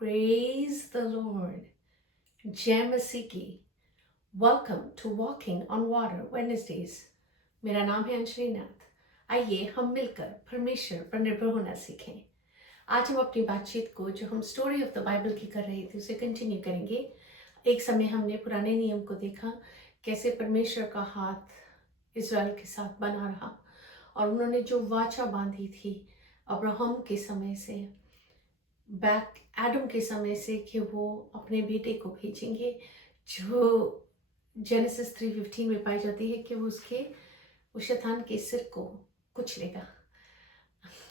Praise the Lord. जय मसीह की। Welcome to walking on water Wednesdays. मेरा नाम है अंशली नाथ। आइए हम मिलकर परमेश्वर पर निर्भर होना सीखें। आज हम अपनी बातचीत को जो हम स्टोरी ऑफ द बाइबल की कर रहे थे उसे कंटिन्यू करेंगे। एक समय हमने पुराने नियम को देखा, कैसे परमेश्वर का हाथ इज़राइल के साथ बना रहा और उन्होंने जो वाचा बांधी थी अब्राहम के समय से, बैक एडम के समय से, कि वो अपने बेटे को भेजेंगे जो जेनेसिस 3:15 में पाई जाती है कि वो शैतान के सिर को कुचलेगा,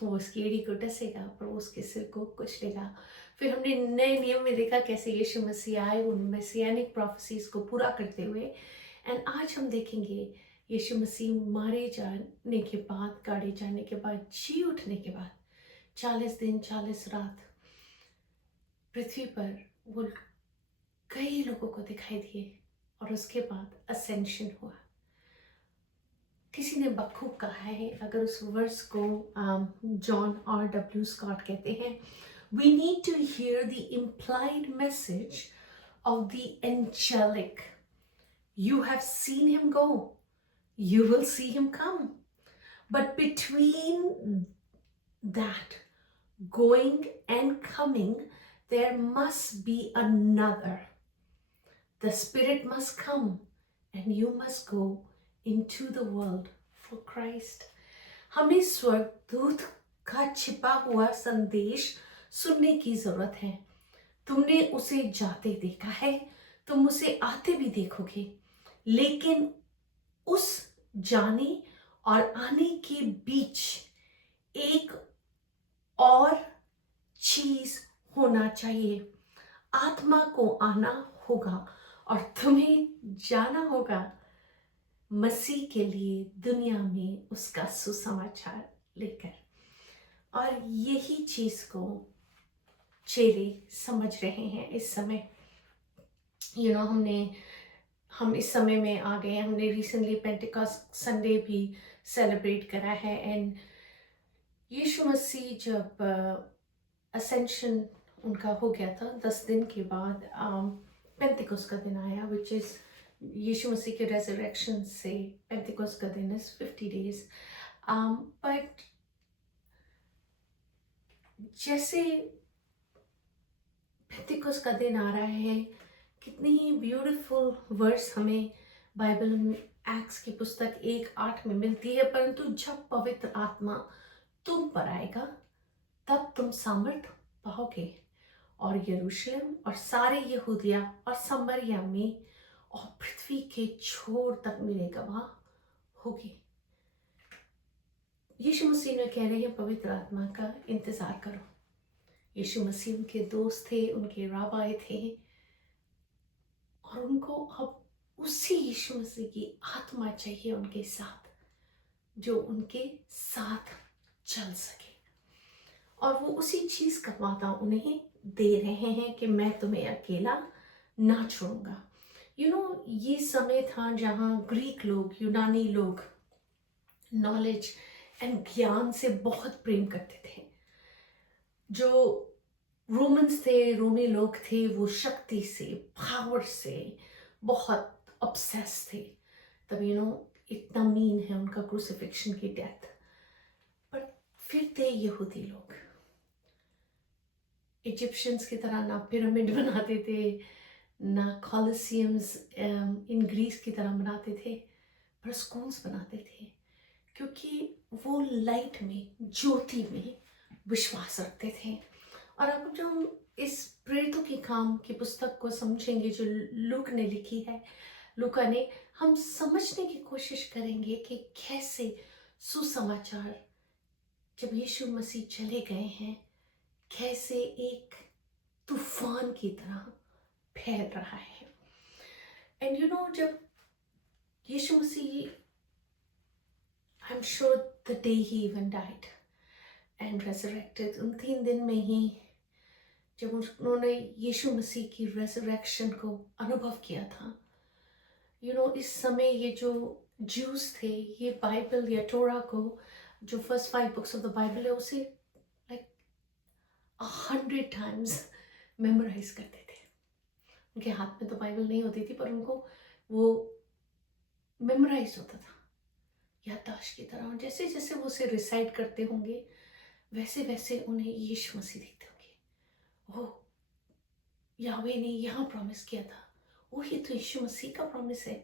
वो उसकी एड़ी को डसेगा पर वो उसके सिर को कुचलेगा। फिर हमने नए नियम में देखा कैसे यीशु मसीह आए उन मेसियानिक प्रोफेसीज को पूरा करते हुए। एंड आज हम देखेंगे यीशु मसीह मारे जाने के बाद, गाड़े जाने के बाद, जी उठने के बाद 40 दिन 40 रात पृथ्वी पर वो कई लोगों को दिखाई दिए और उसके बाद असेंशन हुआ। किसी ने बखूब कहा है, अगर उस वर्स को जॉन R.W. स्कॉट कहते हैं, we need to hear the implied message of the angelic. You have seen him go, you will see him come. But between that going and coming, there must be another. The Spirit must come and you must go into the world for Christ. हमें स्वर्गदूत का छिपा हुआ संदेश सुनने की जरूरत है। तुमने उसे जाते देखा है, तुम उसे आते भी देखोगे, लेकिन उस जाने और आने के बीच एक और चीज होना चाहिए। आत्मा को आना होगा और तुम्हें जाना होगा मसीह के लिए दुनिया में उसका सुसमाचार लेकर। और यही चीज को चेले समझ रहे हैं इस समय। हम इस समय में आ गए हैं। हमने रिसेंटली पेंटिकॉस्ट संडे भी सेलिब्रेट करा है। एंड यीशु मसीह जब असेंशन उनका हो गया था 10 दिन के बाद पेंटिकॉस्ट का दिन आया, विच इज यीशु मसीह के रेजरेक्शन से पेंटिकॉस्ट का दिन इज 50 डेज। बट जैसे पेंटिकॉस्ट का दिन आ रहा है, कितनी ही ब्यूटीफुल वर्स हमें बाइबल में एक्ट्स की पुस्तक 1:8 में मिलती है, परंतु जब पवित्र आत्मा तुम पर आएगा तब तुम सामर्थ पाओगे और यरूशलेम और सारे यहूदिया और समरिया में और पृथ्वी के छोर तक मेरे गवाह होगे। यीशु मसीह ने कह रहे हैं पवित्र आत्मा का इंतजार करो। यीशु मसीह उनके दोस्त थे, उनके राबाए थे और उनको अब उसी यीशु मसीह की आत्मा चाहिए उनके साथ, जो उनके साथ चल सके। और वो उसी चीज का वादा उन्हें दे रहे हैं कि मैं तुम्हें अकेला ना छोड़ूंगा। ये समय था जहां ग्रीक लोग, यूनानी लोग नॉलेज एंड ज्ञान से बहुत प्रेम करते थे। जो रोमन्स थे, रोमी लोग थे, वो शक्ति से, पावर से बहुत ऑब्सेस थे। तब इतना मीन है उनका क्रूसिफिक्शन की डेथ। पर फिर थे यहूदी लोग, इजिप्शियंस की तरह ना पिरामिड बनाते थे, ना कॉलिसियम्स इन ग्रीस की तरह बनाते थे, पर स्कूल्स बनाते थे, क्योंकि वो लाइट में, ज्योति में विश्वास रखते थे। और अब जब हम इस प्रेरितों के काम की पुस्तक को समझेंगे जो लूका ने लिखी है, लूका ने, हम समझने की कोशिश करेंगे कि कैसे सुसमाचार जब यीशु मसीह चले गए हैं कैसे एक तूफान की तरह फैल रहा है। एंड जब यीशु मसीह, I am sure the day he even died and resurrected, उन 3 दिन में ही जब उन्होंने यीशु मसीह की रेजरेक्शन को अनुभव किया था, इस समय ये जो ज्यूस थे, ये बाइबल या टोरा को, जो first 5 books of the Bible है, उसे लाइक 100 टाइम्स मेमोराइज करते थे। उनके हाथ में तो बाइबल नहीं होती थी, पर उनको वो मेमोराइज होता था याददाश्त की तरह। और जैसे जैसे वो उसे रिसाइट करते होंगे, वैसे वैसे उन्हें यीशु मसीह दिखते होंगे। ओह, याहवे ने यहाँ प्रॉमिस किया था, वो ही तो यीशु मसीह का प्रॉमिस है।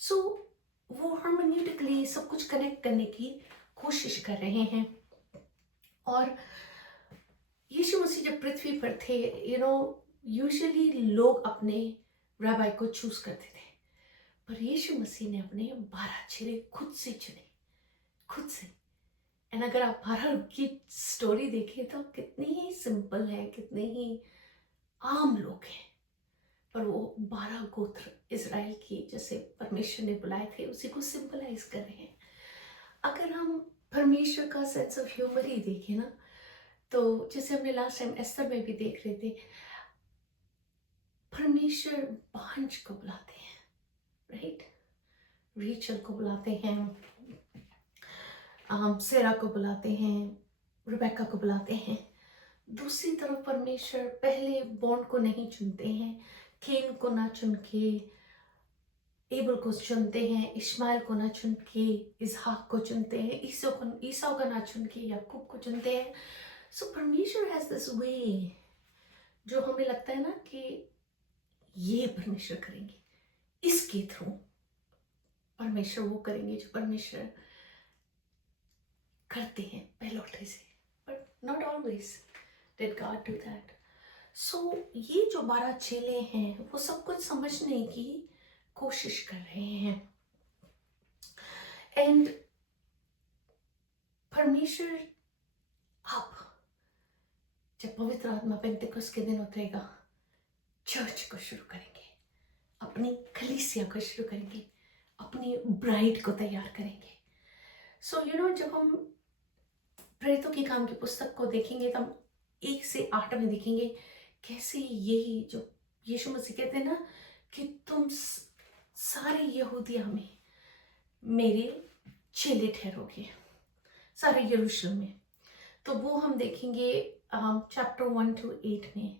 सो वो हार्मोनिटिकली सब कुछ कनेक्ट करने की कोशिश कर रहे हैं। और यीशु मसीह जब पृथ्वी पर थे, यूजुअली लोग अपने रबाई को चूज करते थे, पर यीशु मसीह ने अपने 12 चेले खुद से चुने, खुद से। एंड अगर आप 12 की स्टोरी देखें तो कितनी ही सिंपल है, कितने ही आम लोग हैं, पर वो 12 गोत्र इजराइल की जैसे परमेश्वर ने बुलाए थे, उसी को सिंपलाइज कर रहे हैं। अगर हम परमेश्वर का सेंस ऑफ ह्यूमर ही देखें ना, तो जैसे हमने लास्ट टाइम एस्तर में भी देख रहे थे, परमेश्वर बांझ को बुलाते हैं, राइट, रीचल को बुलाते हैं, सेरा को बुलाते हैं, रिबेका को बुलाते हैं। दूसरी तरफ परमेश्वर पहले बॉन्ड को नहीं चुनते हैं, केन को ना चुन के एबल को चुनते हैं, इश्माइल को ना चुन के इसहाक को चुनते हैं, ईसाव का ना चुन के याकूब को चुनते हैं। सो परमेश्वर हैज दिस वे, जो हमें लगता है ना कि ये परमेश्वर करेंगे, इसके थ्रू परमेश्वर वो करेंगे जो परमेश्वर करते हैं पहलौठे से, but not always did God do that. So ये जो 12 चेले हैं, वो सब कुछ समझने की कोशिश कर रहे हैं। एंड परमेश्वर अब जब पवित्र आत्मा पेंतिकुस्त के दिन उतरेगा, चर्च को शुरू करेंगे, अपनी कलीसिया को शुरू करेंगे, अपनी ब्राइड को तैयार करेंगे। सो जब हम प्रेरितों के काम की पुस्तक को देखेंगे, तो हम 1 से 8 में देखेंगे कैसे यही जो यीशु मसीह कहते हैं ना कि तुम सारे यहूदिया में मेरे चेले ठहरोगे, सारे यरूशलेम में। तो वो हम देखेंगे चैप्टर 1 to 8 में।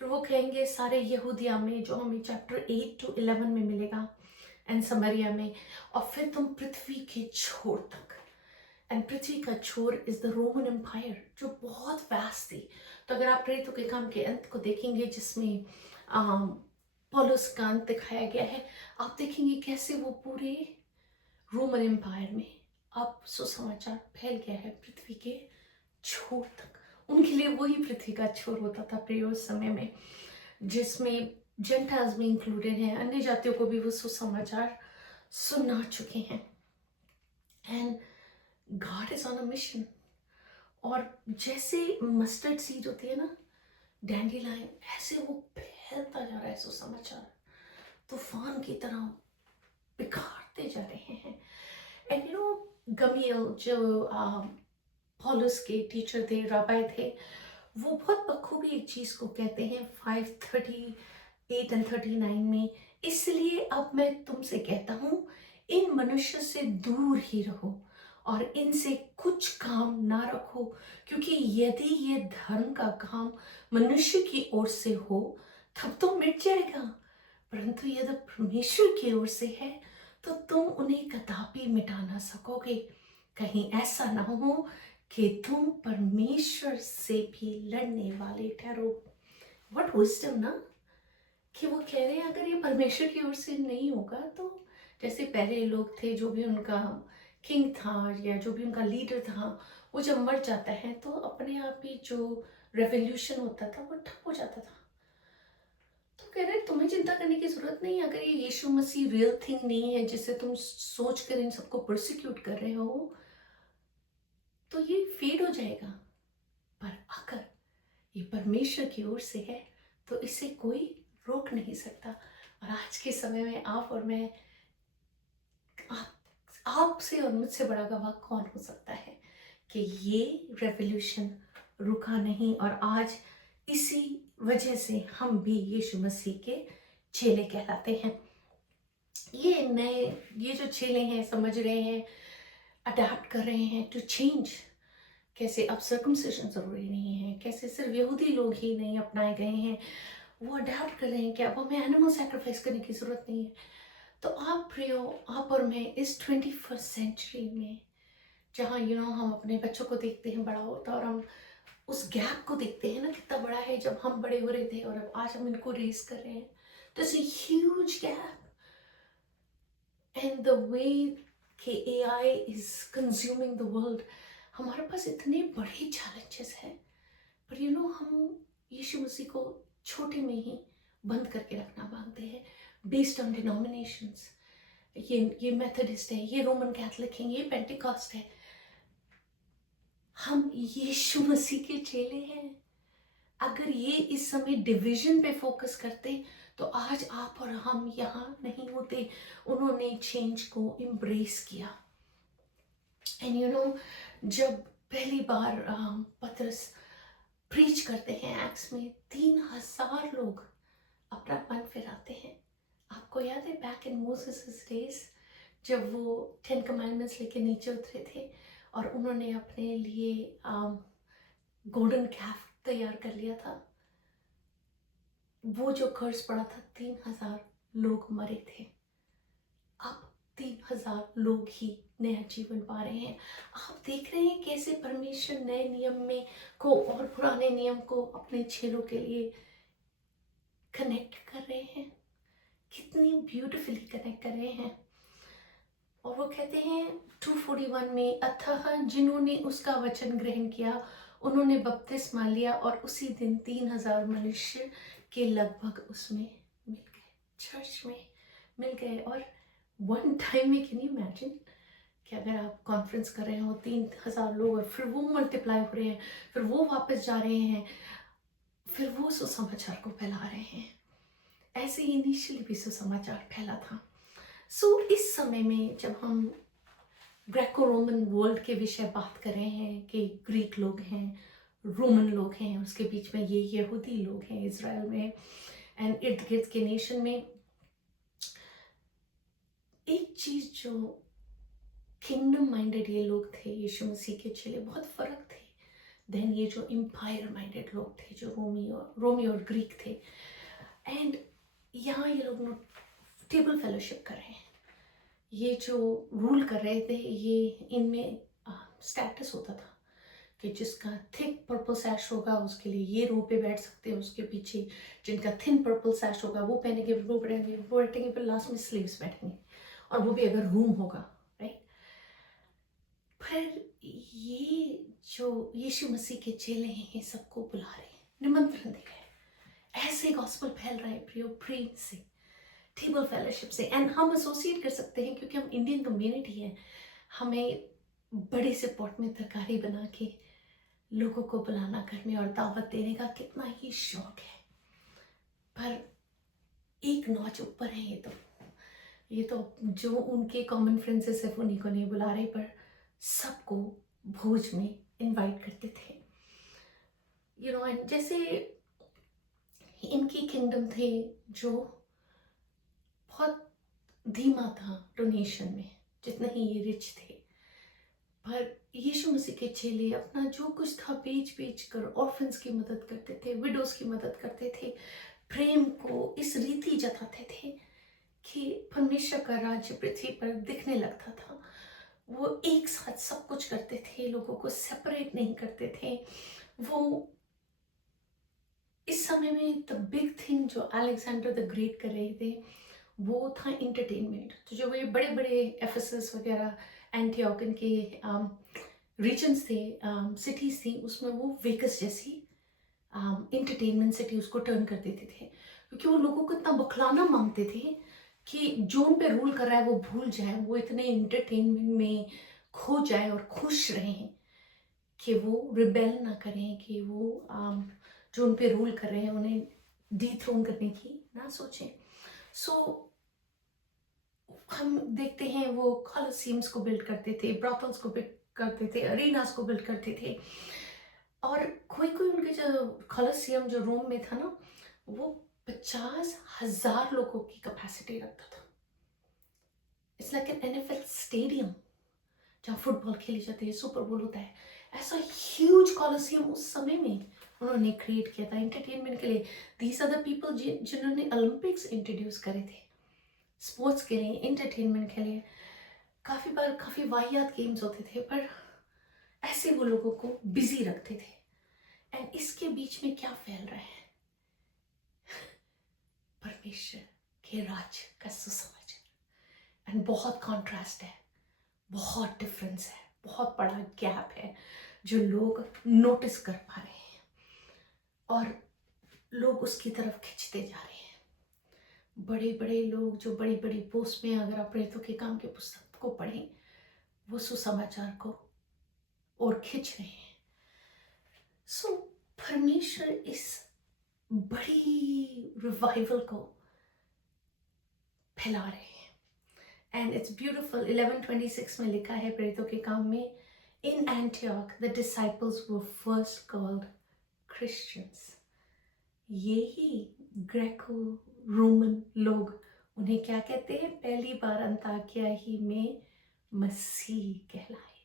फिर वो कहेंगे सारे यहूदिया में, जो हमें चैप्टर 8 to 11 में मिलेगा, एंड समरिया में। और फिर तुम पृथ्वी के छोर तक, एंड पृथ्वी का छोर इज द रोमन एम्पायर, जो बहुत वास्ट थी। तो अगर आप प्रेरितों के काम के अंत को देखेंगे, जिसमें पौलुस का अंत दिखाया गया है, आप देखेंगे कैसे वो पूरे रोमन एम्पायर में अब सुसमाचार फैल गया है पृथ्वी के छोर तक। उनके लिए वही पृथ्वी का छोर होता था प्रिय समय में, जिसमें जेंटाइल्स में इंक्लूडेड हैं, अन्य जातियों को भी वो सुसमाचार सुना चुके हैं। And God is on a mission. और जैसे मस्टर्ड सीड होती है ना, डैंडिलाइन, ऐसे वो फैलता जा रहा है सुसमाचार, तूफान की तरह बिखारते जा रहे हैं। एंड गमील जो पौलुस के टीचर थे, राबाई थे, वो बहुत बखूबी एक चीज को कहते हैं 5:38 and 39 में, इसलिए अब मैं तुमसे कहता हूँ, इन मनुष्य से दूर ही रहो और इनसे कुछ काम ना रखो, क्योंकि यदि ये धर्म का काम मनुष्य की ओर से हो तब तो मिट जाएगा, परंतु यदि परमेश्वर की ओर से है तो तुम उन्हें कदापि मिटा ना सकोगे। कहीं ऐसा ना हो कि तुम परमेश्वर से भी लड़ने वाले ठहरो। व्हाट विजडम ना, कि वो कह रहे हैं अगर ये परमेश्वर की ओर से नहीं होगा, तो जैसे पहले लोग थे, जो भी उनका किंग था या जो भी उनका लीडर था, वो जब मर जाता है तो अपने आप ही जो रेवोल्यूशन होता था वो ठप हो जाता था। तो कह रहे तुम्हें चिंता करने की जरूरत नहीं, अगर ये यीशु मसीह रियल थिंग नहीं है जिससे तुम सोच कर इन सबको प्रोसिक्यूट कर रहे हो, तो ये फेड हो जाएगा। पर अगर ये परमेश्वर की ओर से है, तो इसे कोई रोक नहीं सकता। और आज के समय में आप और मैं, आपसे और मुझसे बड़ा गवाह कौन हो सकता है कि ये रेवोल्यूशन रुका नहीं, और आज इसी वजह से हम भी यीशु मसीह के चेले कहलाते हैं। ये जो चेले हैं समझ रहे हैं, अडेप्ट कर रहे हैं टू चेंज। कैसे अब सर्कमसिशन जरूरी नहीं है, कैसे सिर्फ यहूदी लोग ही नहीं अपनाए गए हैं, वो अडेप्ट कर रहे हैं कि अब हमें एनिमल सैक्रिफाइस करने की जरूरत नहीं है। तो आप प्रियो, आप और मैं इस 21st सेंचुरी में, जहाँ हम अपने बच्चों को देखते हैं बड़ा होता, और हम उस गैप को देखते हैं ना कितना बड़ा है, जब हम बड़े हो रहे थे और अब आज हम इनको रेस कर रहे हैं, तो it's a huge gap. And the way कि AI is consuming the world, हमारे पास इतने बड़े चैलेंजेस हैं, पर हम यीशु मसीह को छोटे में ही बंद करके रखना मांगते हैं, बेस्ड ऑन डिनोमिनेशंस। ये मेथडिस्ट है, ये रोमन कैथलिक है, ये पेंटिकॉस्ट है। हम यीशु मसीह के चेले हैं। अगर ये इस समय डिवीजन पे फोकस करते तो आज आप और हम यहाँ नहीं होते। उन्होंने चेंज को एम्ब्रेस किया। एंड जब पहली बार पतरस प्रीच करते हैं एक्ट्स में, 3,000 लोग अपना मन फिराते हैं। आपको याद है बैक इन मोसेस डेज, जब वो 10 कमांडमेंट्स लेके नीचे उतरे थे और उन्होंने अपने लिए गोल्डन कैफ तैयार कर लिया था, वो जो कर्ज पड़ा था, 3,000 लोग मरे थे। अब 3,000 लोग ही नया जीवन पा रहे हैं। आप देख रहे हैं कैसे परमेश्वर नए नियम में को और पुराने नियम को अपने चेलों के लिए कनेक्ट कर रहे हैं, कितनी ब्यूटीफुली कनेक्ट कर रहे हैं। और वो कहते हैं 241 में, अतः जिन्होंने उसका वचन ग्रहण किया उन्होंने बपतिस्मा लिया, और उसी दिन 3,000 मनुष्य के लगभग उसमें मिल गए, चर्च में मिल गए। और वन टाइम में, कैन यू इमेजिन कि अगर आप कॉन्फ्रेंस कर रहे हो 3,000 लोग, और फिर वो मल्टीप्लाई हो रहे हैं, फिर वो वापस जा रहे हैं, फिर वो सुसमाचार को फैला रहे हैं। ऐसे ही इनिशियली भी सुसमाचार फैला था। सो इस समय में जब हम ग्रेको रोमन वर्ल्ड के विषय बात कर रहे हैं कि ग्रीक लोग हैं, रोमन लोग हैं, उसके बीच में ये यहूदी लोग हैं इज़राइल में एंड इर्द गिर्द के नेशन में, एक चीज जो किंगडम माइंडेड ये लोग थे यीशु मसीह के चेले, बहुत फर्क थे देन ये जो एम्पायर माइंडेड लोग थे, जो रोमी और ग्रीक थे। एंड यहाँ ये लोग टेबल फेलोशिप कर रहे हैं। ये जो रूल कर रहे थे, ये इनमें स्टेटस होता था कि जिसका थिक पर्पल सैश होगा उसके लिए ये रो पे बैठ सकते हैं, उसके पीछे जिनका थिन पर्पल सैश होगा वो पहनेंगे, वो बैठेंगे, फिर लास्ट में स्लीव्स बैठेंगे, और वो भी अगर रूम होगा, राइट। फिर ये जो यीशु मसीह के चेले हैं, ये सबको बुला रहे हैं, निमंत्रण दे रहे हैं। ऐसे गॉस्पेल फैल रहा है प्रियो, प्रेम से, टेबल फेलोशिप से। एंड हम एसोसिएट कर सकते हैं क्योंकि हम इंडियन कम्युनिटी है, हमें बड़े से पॉट में तरकारी बना के लोगों को बुलाना घर में और दावत देने का कितना ही शौक है। पर एक नॉच ऊपर है ये तो जो उनके कॉमन फ्रेंड्स है सिर्फ उन्हीं को नहीं बुला रहे, पर सबको भोज में इनवाइट करते थे। एंड जैसे इनकी किंगडम थे जो बहुत धीमा था डोनेशन में, जितना ही ये रिच थे, पर यीशु मसीह के चेले अपना जो कुछ था बेच कर ऑर्फन्स की मदद करते थे, विडोज की मदद करते थे, प्रेम को इस रीति जताते थे कि परमेश्वर का राज्य पृथ्वी पर दिखने लगता था। वो एक साथ सब कुछ करते थे, लोगों को सेपरेट नहीं करते थे। वो इस समय में द बिग थिंग जो अलेक्जेंडर द ग्रेट कर रहे थे वो था इंटरटेनमेंट। तो जो ये बड़े बड़े एफेसस वगैरह, एंटियोकन के रीजन्स थे, सिटीज थी, उसमें वो वेगस जैसी इंटरटेनमेंट सिटी उसको टर्न कर देते थे, क्योंकि वो लोगों को इतना बखलाना मांगते थे कि जो उन पे रूल कर रहा है वो भूल जाए, वो इतने इंटरटेनमेंट में खो जाए और खुश रहें कि वो रिबेल ना करें, कि वो जो उन पे रूल कर रहे हैं उन्हें डीथ्रोन करने की ना सोचें। सो हम देखते हैं वो कॉलोसियम्स को बिल्ड करते थे, ब्रॉथल्स को बिल्ड करते थे, अरीनास को बिल्ड करते थे, और कोई कोई उनके जो कॉलोसियम जो रोम में था ना, वो 50,000 लोगों की कैपेसिटी रखता था। It's like an NFL stadium जहाँ फुटबॉल खेली जाती है, सुपर बोल होता है। ऐसा ह्यूज कॉलोसियम उस समय में उन्होंने क्रिएट किया था एंटरटेनमेंट के लिए। दीज आर द पीपल जिन्होंने ओलंपिक्स इंट्रोड्यूस करे थे स्पोर्ट्स के लिए, एंटरटेनमेंट के लिए। काफ़ी बार काफ़ी वाहियात गेम्स होते थे, पर ऐसे वो लोगों को बिजी रखते थे। एंड इसके बीच में क्या फैल रहा है? परमेश्वर के राज का सुसमाचार। एंड बहुत कॉन्ट्रास्ट है, बहुत डिफरेंस है, बहुत बड़ा गैप है जो लोग नोटिस कर पा रहे हैं और लोग उसकी तरफ खिंचते जा रहे हैं। बड़े बड़े लोग जो बड़ी बड़ी पोस्ट में, अगर आप प्रेरितों के काम के पुस्तक को पढ़ें, वो सुसमाचार को और खिंच रहे हैं। सो परमेश्वर इस बड़ी रिवाइवल को फैला रहे हैं। And it's beautiful. 11:26 में लिखा है प्रेरितों के काम में, in Antioch the disciples were first called Christians. ये ही ग्रेको रोमन लोग उन्हें क्या कहते हैं? पहली बार अंताकिया ही में मसीह कहलाए।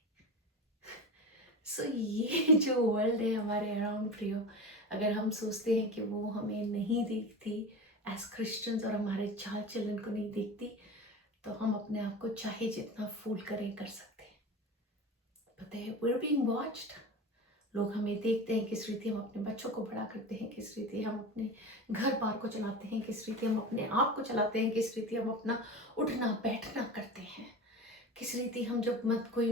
सो ये जो वर्ल्ड है हमारे अराउंड प्रियो, अगर हम सोचते हैं कि वो हमें नहीं देखती एज क्रिश्चियंस और हमारे चाल चलन को नहीं देखती, तो हम अपने आप को चाहे जितना फूल करें कर सकते हैं। पता है, we're being watched। लोग हमें देखते हैं किस रीति हम अपने बच्चों को बड़ा करते हैं, किस रीति हम अपने घर बार को चलाते हैं, किस रीति हम अपने आप को चलाते हैं, किस रीति हम अपना उठना बैठना करते हैं, किस रीति हम जब कोई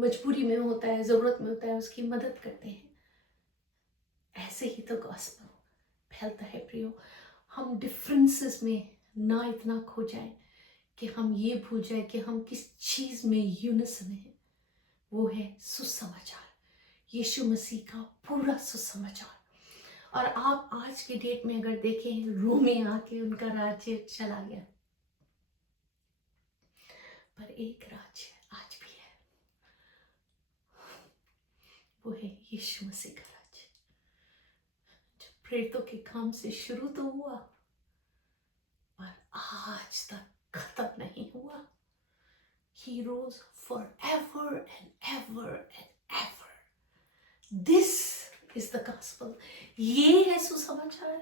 मजबूरी में होता है, ज़रूरत में होता है, उसकी मदद करते हैं। ऐसे ही तो गॉस्पेल फैलता है प्रियो। हम डिफरेंसेस में ना इतना खो जाए कि हम ये भूल जाए कि हम किस चीज़ में यूनिसन है। वो है सुसमाचार, यीशु मसीह का पूरा सुसमाचार। और आप आज के डेट में अगर देखें, रोम में आके उनका राज्य चला गया, पर एक राज्य आज भी है, वो है यीशु मसीह का राज्य, जो प्रेरितों के काम से शुरू तो हुआ पर आज तक खत्म नहीं हुआ। He rose forever and ever and ever. This is the gospel. ये है सुसमाचार।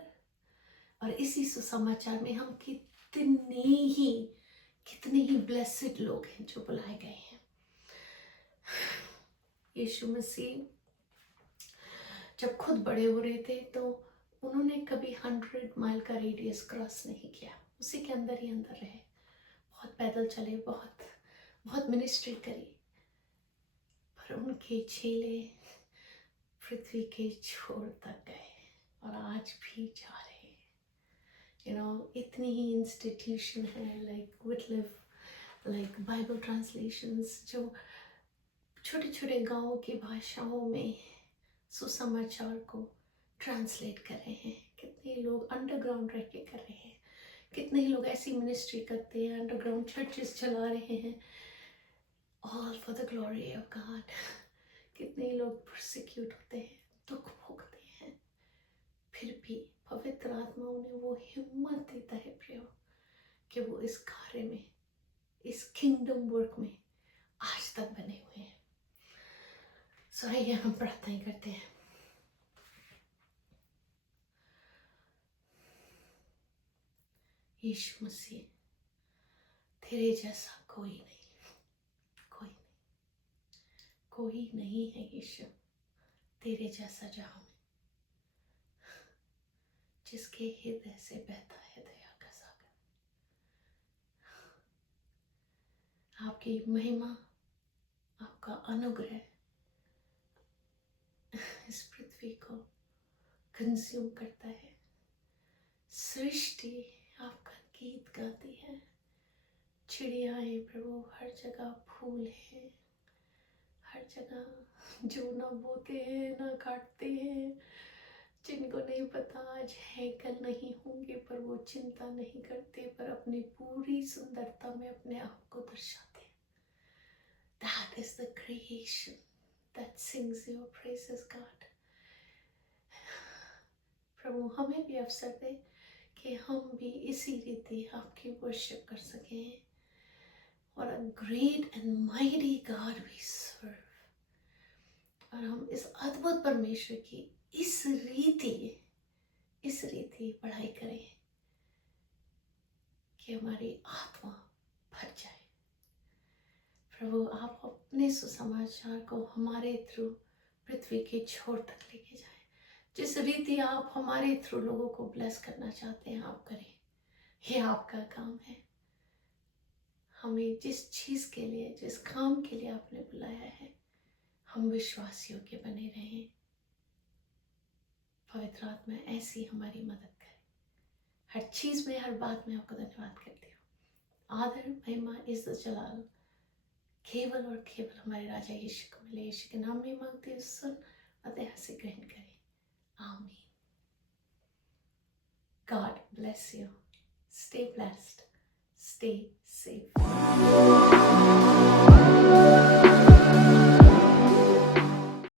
और इसी सुसमाचार में हम कितने ही ब्लेसेड लोग हैं जो बुलाए गए हैं। यीशु मसीह जब खुद बड़े हो रहे थे तो उन्होंने कभी 100 माइल का रेडियस क्रॉस नहीं किया, उसी के अंदर ही अंदर रहे। बहुत पैदल चले, बहुत मिनिस्ट्री करी, पर उनके चेले पृथ्वी के छोर तक गए और आज भी जा रहे हैं। इतनी ही इंस्टीट्यूशन है लाइक विटलिफ, लाइक बाइबल ट्रांसलेशंस, जो छोटे छोटे गाँव की भाषाओं में सुसमाचार को ट्रांसलेट कर रहे हैं। कितने लोग अंडरग्राउंड रह के कर रहे हैं, कितने ही लोग ऐसी मिनिस्ट्री करते हैं, अंडरग्राउंड चर्चेस चला रहे हैं, all for the glory of God. कितने लोग प्रोसिक्यूट होते हैं, दुख भोगते हैं, फिर भी पवित्र आत्मा उन्हें वो हिम्मत देता है प्रियो कि वो इस कार्य में, इस किंगडम वर्क में आज तक बने हुए हैं। सो आइए हम प्रार्थना करते हैं। यीशु मसीह, तेरे जैसा कोई नहीं है यीशु, तेरे जैसा जहां में, जिसके हृदय से बहता है दया का सागर। आपकी महिमा, आपका अनुग्रह इस पृथ्वी को कंज्यूम करता है। सृष्टि आपका गीत गाती है, चिड़ियाएं प्रभु, हर जगह फूल है, हर जगह जो ना बोते हैं ना काटते हैं, जिनको नहीं पता आज है कल नहीं होंगे, पर वो चिंता नहीं करते, पर अपनी पूरी सुंदरता में अपने आप को दर्शाते हैं. That is the creation that sings your praises, God. प्रभु हमें भी अवसर दे कि हम भी इसी रीति आपकी वर्शिप कर सकें. और a great and mighty God we serve. और हम इस अद्भुत परमेश्वर की इस रीति पढ़ाई करें कि हमारी आत्मा भर जाए. प्रभु आप अपने सुसमाचार को हमारे थ्रू पृथ्वी के छोर तक लेके जाएं. जिस रीति आप हमारे थ्रू लोगों को ब्लेस करना चाहते हैं आप करें. ये आपका काम है. हमें जिस चीज के लिए, जिस काम के लिए आपने बुलाया है, हम विश्वासियों के बने रहें. पवित्र आत्मा ऐसी हमारी मदद करे. हर चीज में, हर बात में आपको धन्यवाद करती हूँ. आदर, महिमा, इज्जत, जलाल केवल और केवल हमारे राजा यीशु को मिले. यीशु के नाम में मांगते हुए सुन अतः से ग्रहण करें. आमीन. God bless you. Stay blessed. Stay safe.